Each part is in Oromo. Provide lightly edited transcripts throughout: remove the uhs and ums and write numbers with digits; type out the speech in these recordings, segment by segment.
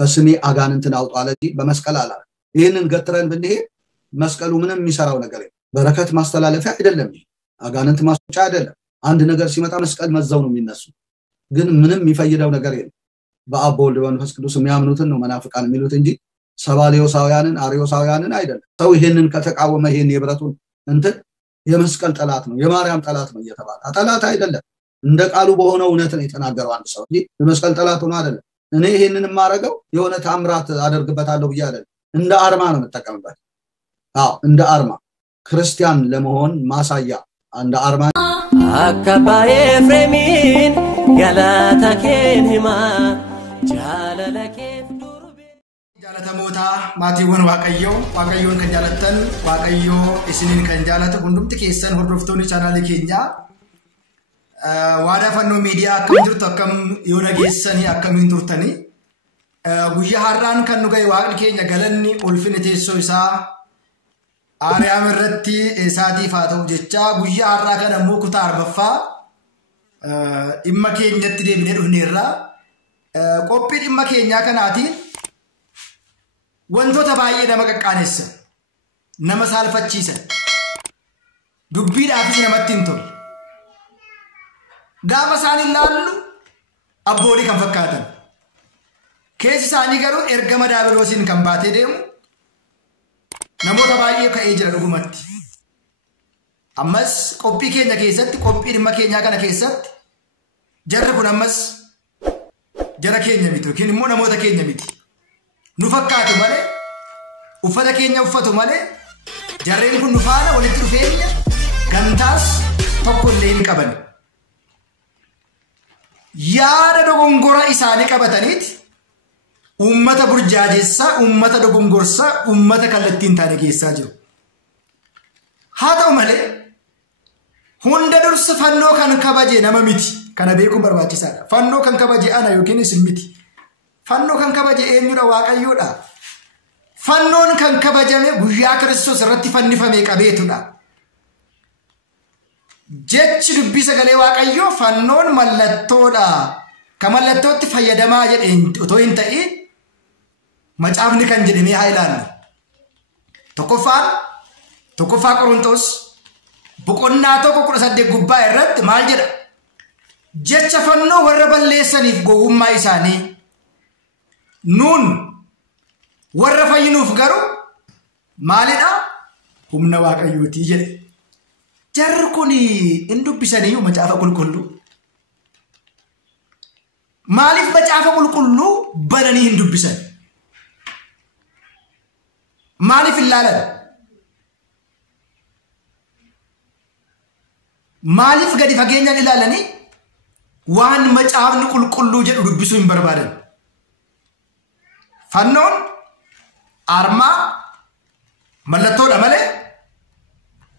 በስሜ አጋንንትን አውጡ አለ እንጂ በመስቀል አላ ይሄንን ገትረን ብንሄድ መስቀሉ ምንም የሚሰራው ነገር የለም በረከት ማስተላለፊያ አይደለም አጋንንት ማስወጫ አይደለም አንድ ነገር ሲመጣ መስቀል መዛው ነው የሚነሱ ግን ምንም የሚፈይደው ነገር የለም በአብ ወልድ በመንፈስ ቅዱስ የሚያምኑትን ነው መናፍቃን የሚሉት እንጂ ሰባሌዎሳውያንን አሪዮሳውያንን አይደለም ሰው ይሄንን ከተቃወመ ይሄን የብረቱን እንትን የመስቀል ጠላት ነው የማርያም ጠላት ነው እየተባለ ጠላት አይደለም እንደ ቃሉ በሆነ እውነት ነው የተናገረው አንድ ሰው እንጂ የመስቀል ጠላት ሆኖ አይደለም እኔ ይሄንን ማረጋው የሆነ ታምራት አደርግበታለሁ ብዬ አይደለም እንደ አርማ ነው መጠቀምበት እንደ አርማ ክርስቲያን ለመሆን ማሳያ እንደ አርማ አካባዬ ፍሬሚን ገላታኬን ህማ ጃለለኬፍ ዱርቤ ጃለተሞታ ማቲወን ዋቀዮን ከጃለተን ዋቀዮ እስኒን ከጃለተ ሁንዱምት ኬሰን ሆርዶፍቶኒ ቻናል ኬኛ ዋዳ ፈኖ ሚዲያ ከምድርቶ ከም yonageessani akkamiin turtani guyyaa har'aan kan nu ga'e waaqni keenya galanni ulfina teessoo isaa Aariyaam irratti isaatiif haa ta'u jecha guyyaa har'aa kana immoo kutaa arbaffaa dhimma keenyatti deebinee dhufneerra qophii dhimma keenyaa kanaatiin wantoota baay'ee nama qaqqaanessan nama saalfachiisan dubbiidhaafis namatti hin tolle gaafa isaan ilaallu abboolii kan fakkaatan keessi isaanii garuu ergama daabiloosiin kan baatee deemu namoota baay'ee ka'ee jira dhugumatti ammas qophii keenya keessatti qophii dhimma keenyaa kana keessatti jarri kun ammas jara keenya miti yookiin immoo namoota keenya miti nu fakkaatu malee uffata keenya uffatu malee jarreen kun nu faana walitti dhufeenya gantaas tokko illee hin qaban yaada dogongora isaanii qabataniiti ummata burjaajessaa ummata dogongorsaa ummata kallattiin taane geessaa jiru haa ta'u malee hunda dursa fannoo kan kabaje nama miti kana beekuun barbaachisaadha fannoo kan kabaje ana yookiin isin miti fannoo kan kabaje eenyudha waaqayyoodha fannoon kan kabajame guyyaa Kiristoos irratti fannifamee qabeetudha jechi dubbii sagalee waaqayyoo fannoon mallattoodha ka mallattootti fayyadamaa jedheen otoo hin ta'in macaafni kan jedhamee haa ilaallu tokkoffaa Qorontos boqonnaa 1:18 gubbaa irratti maal jedha jecha fannoo warra balleessaniif gowwummaa isaanii nuun warra fayyinuuf garuu maalidha humna waaqayyootii jedhe jarri kun hin dubbisanii macaafa qulqulluu maaliif macaafa qulqulluu bananii hin dubbisan maaliif ilaalan maaliif gadi fageenyaan ilaalanii waan macaafni qulqulluu jedhu dubbisuu hin barbaadan fannoon armaa mallattoodha malee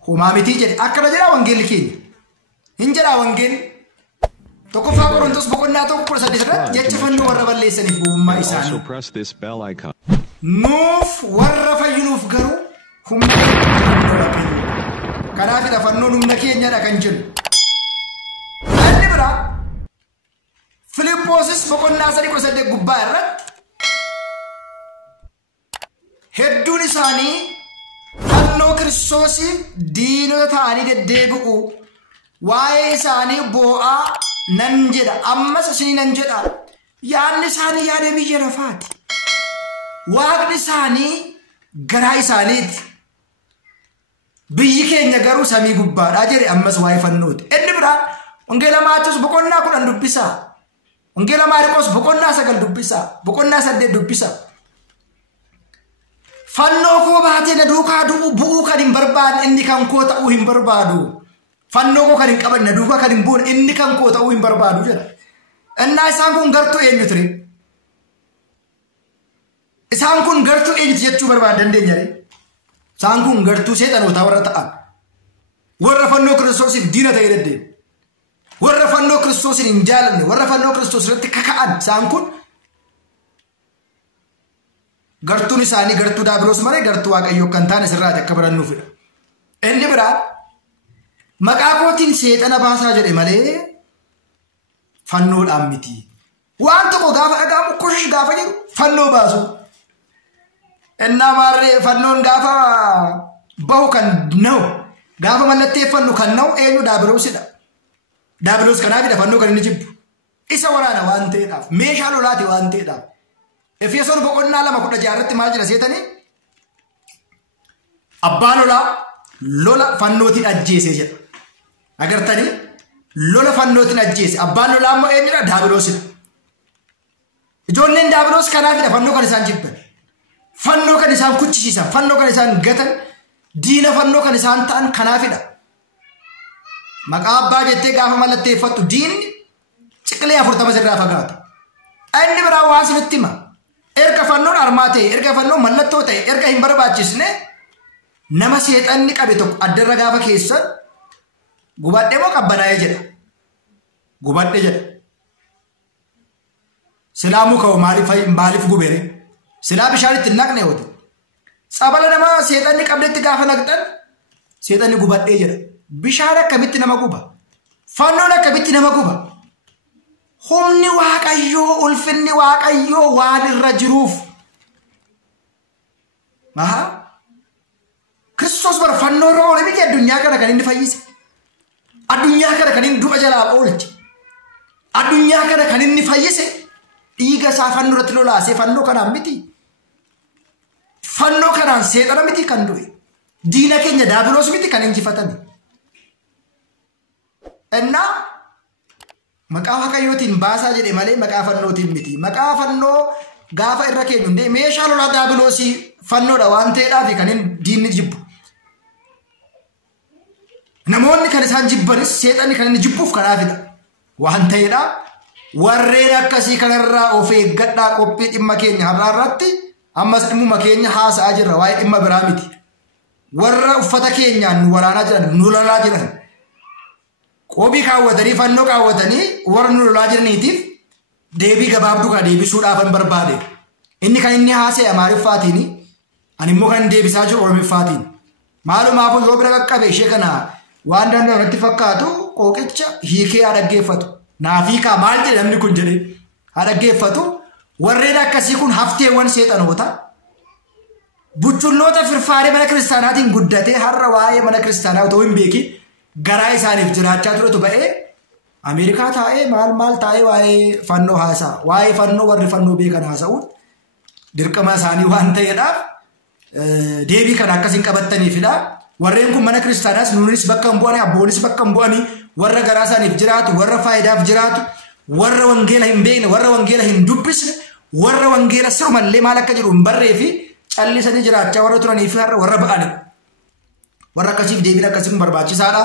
homaa miti jedhe akkana jedha wangeelli keenya hin jedha wangeelli tokkoffaa Qorontos boqonnaa 1:18 jecha fannoo warra balleessaniif gowwummaa isaanii nuuf warra fayyinuuf garuu humna kanaafidha fannoon humna keenyadha kan jennu inni biraa Filiphoosis boqonnaa 3:8 gubbaa irratti hedduun isaanii fannoo Kiristoosiif diinota ta'anii deddeebi'u waa'ee isaanii boo'aa nan jedha ammas isinii nan jedha yaadni isaanii yaada biyya lafaati waaqni isaanii garaa isaaniiti biyyi keenya garuu samii gubbaadhaa jedhe ammas waa'ee fannooti inni biraan wangeela Maatiyoos boqonnaa 10 dubbisaa wangeela Maarqos boqonnaa 9 dubbisaa boqonnaa 8 dubbisaa fannoo koo baatee na duukaa bu'uu kan hin barbaadne inni kan koo ta'uu hin barbaadu fannoo koo kan hin qaban na duukaa kan hin buune inni kan koo ta'uu hin barbaadu jedha innaa isaan kun gartuu eenyu ture isaan kun gartuu eenyuti jechuu barbaada dandeenya isaan kun gartuu seexanoota warra ta'an warra fannoo Kiristoosiif diina ta'ee deddeebi'u warra fannoo Kiristoosiin hin jaalanne warra fannoo Kiristoos irratti kaka'an isaan kun gartuun isaanii gartuu daabiloos malee gartuu waaqayyoo kan taane sirraati akka barannuufidha inni biraa maqaa kootiin seexana baasaa jedhe malee fannoodhaan miti waan tokko gaafa dhagaamu kush gaafa jedhu fannoo baasu. Innaa maarree fannoon gaafa bahu kan na'u gaafa mallatteeffannu kan na'u eenyu Daabiloosidha. Daabiloos kanaafidha fannoo kan inni jibbu. Isa waraana waan ta'eedhaaf meeshaa lolaati waan ta'eedhaaf. Efesoon boqonnaa 2:16 irratti maal jedha seetanii? Abbaa lolaa lola fannootiin ajjeese jedha. Agartanii lola fannootiin ajjeese. Abbaan lolaa immoo eenyudha? Daabiloosidha. Ijoolleen Daabiloos kanaafidha fannoo kan isaan jibban. Fannoo kan isaan kuchisiisan, fannoo kan isaan gatan, diina fannoo kan isaan ta'an kanaafidha. Maqaa abbaa jettee gaafa mallatteeffattu diinni ciqilee 40 irraa fagaata. Inni biraa waan isinitti hima. Erga fannoon armaa ta'e, erga fannoon mallattoo ta'e, erga hin barbaachisne nama seexanni qabe tokko addarra gaafa keessan gubadhee moo qabbanaa'ee jedha. Gubadhee jedha. Silaamuu ka'u maaliif gubere? Silaa bishaan itti naqne hooti. Sabala nama seexanni qabdetti gaafa naqxan seexanni gubadhee jedha. Bishaan akkamitti nama guba? Fannoon akkamitti nama guba? Humni Waaqayyoo, ulfinni Waaqayyoo waan irra jiruuf. Kiristoos bara fannoo irra oole miti addunyaa kana kan inni fayyise. Addunyaa kana kan inni du'a jalaa oolche. Addunyaa kana kan inni fayyise. Dhiiga isaa fannoo irratti lolaasee fannoo kanaan miti. Fannoo kanaan seexana miti kan du'e. Diina keenya Daabiloos miti kan injifatame. Innaa maqaa Waaqayyootiin baasaa jedhe malee maqaa fannootiin miti. Maqaa fannoo gaafa irra keenyu hundee meeshaa lolaa Daabiloosii fannoodha waan ta'eedhaaf kan inni diinni jibbu. Namoonni kan isaan jibbanis seexanni kan inni jibbuuf kanaafidha. Waan ta'eedha. Warreen akkasii kanarraa of eeggadhaa qophii dhimma keenya har'aa irratti ammas dhimmuma keenya haasa'aa jirra waa'ee dhimma biraa miti. Warra uffata keenyaan nu waraanaa jiran nu lolaa jiran qobii kaawwatanii fannoo kaawwatanii warra nu lolaa jiraniitiif deebii gabaabduu kana deebisuudhaaf hin barbaade. Inni kan inni haasa'e Amaariffaatiin ani immoo kan deebisaa jiru Oromiffaatiin. Maalumaafuu yoo bira qaqqabe ishee kana waan danda'u natti fakkaatu qooqicha hiikee haa dhaggeeffatu. Naafiikaa maal jedhe namni kun jedhe haa dhaggeeffatu. Warreen akkasii kun hafteewwan seexanoota buchulloota firfaarii mana kiristaanaatiin guddatee har'a waa'ee mana kiristaanaa otoo hin beekin garaa isaaniif jiraachaa turetu ba'ee Ameerikaa taa'ee maal taa'ee waa'ee fannoo haasa'a. Waa'ee fannoo warri fannoo beekan haasa'uun dirqama isaanii waan ta'eedhaaf deebii kana akkasiin qabattaniifidha. Warreen kun mana kiristaanaas nuunis bakka hin bu'anii abboonis bakka hin bu'anii warra garaa isaaniif jiraatu, warra faayidaaf jiraatu, warra wangeela hin beekne, warra wangeela hin dubbisne, warra wangeela sirumallee maal akka jedhu hin barree fi callisanii jiraachaa warra turanii fi har'a warra ba'anii. Warra akkasiif deebiin akkasiin barbaachisaadha.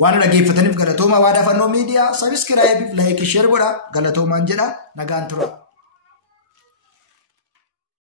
Waan dhaggeeffataniif galatooma. Waadaa Fannoo Miidiyaa sabiskiraayibii fi laayikii sheer godha. Galatoomaan jedha. Nagaan tura.